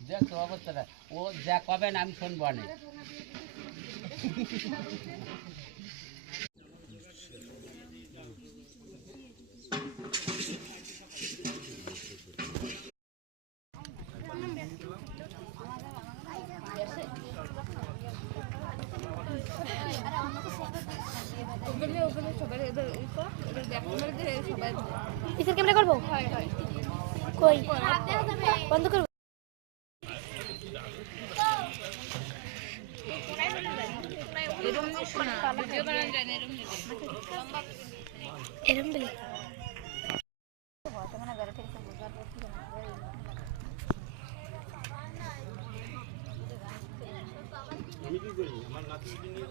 দেখো অবস্থাটা ও যা কবেন আমি শুনবো না। পিছের ক্যামেরা করবো কই বন্ধ করবো এরম বলি আমি কি করি আমার নাতি নিয়ে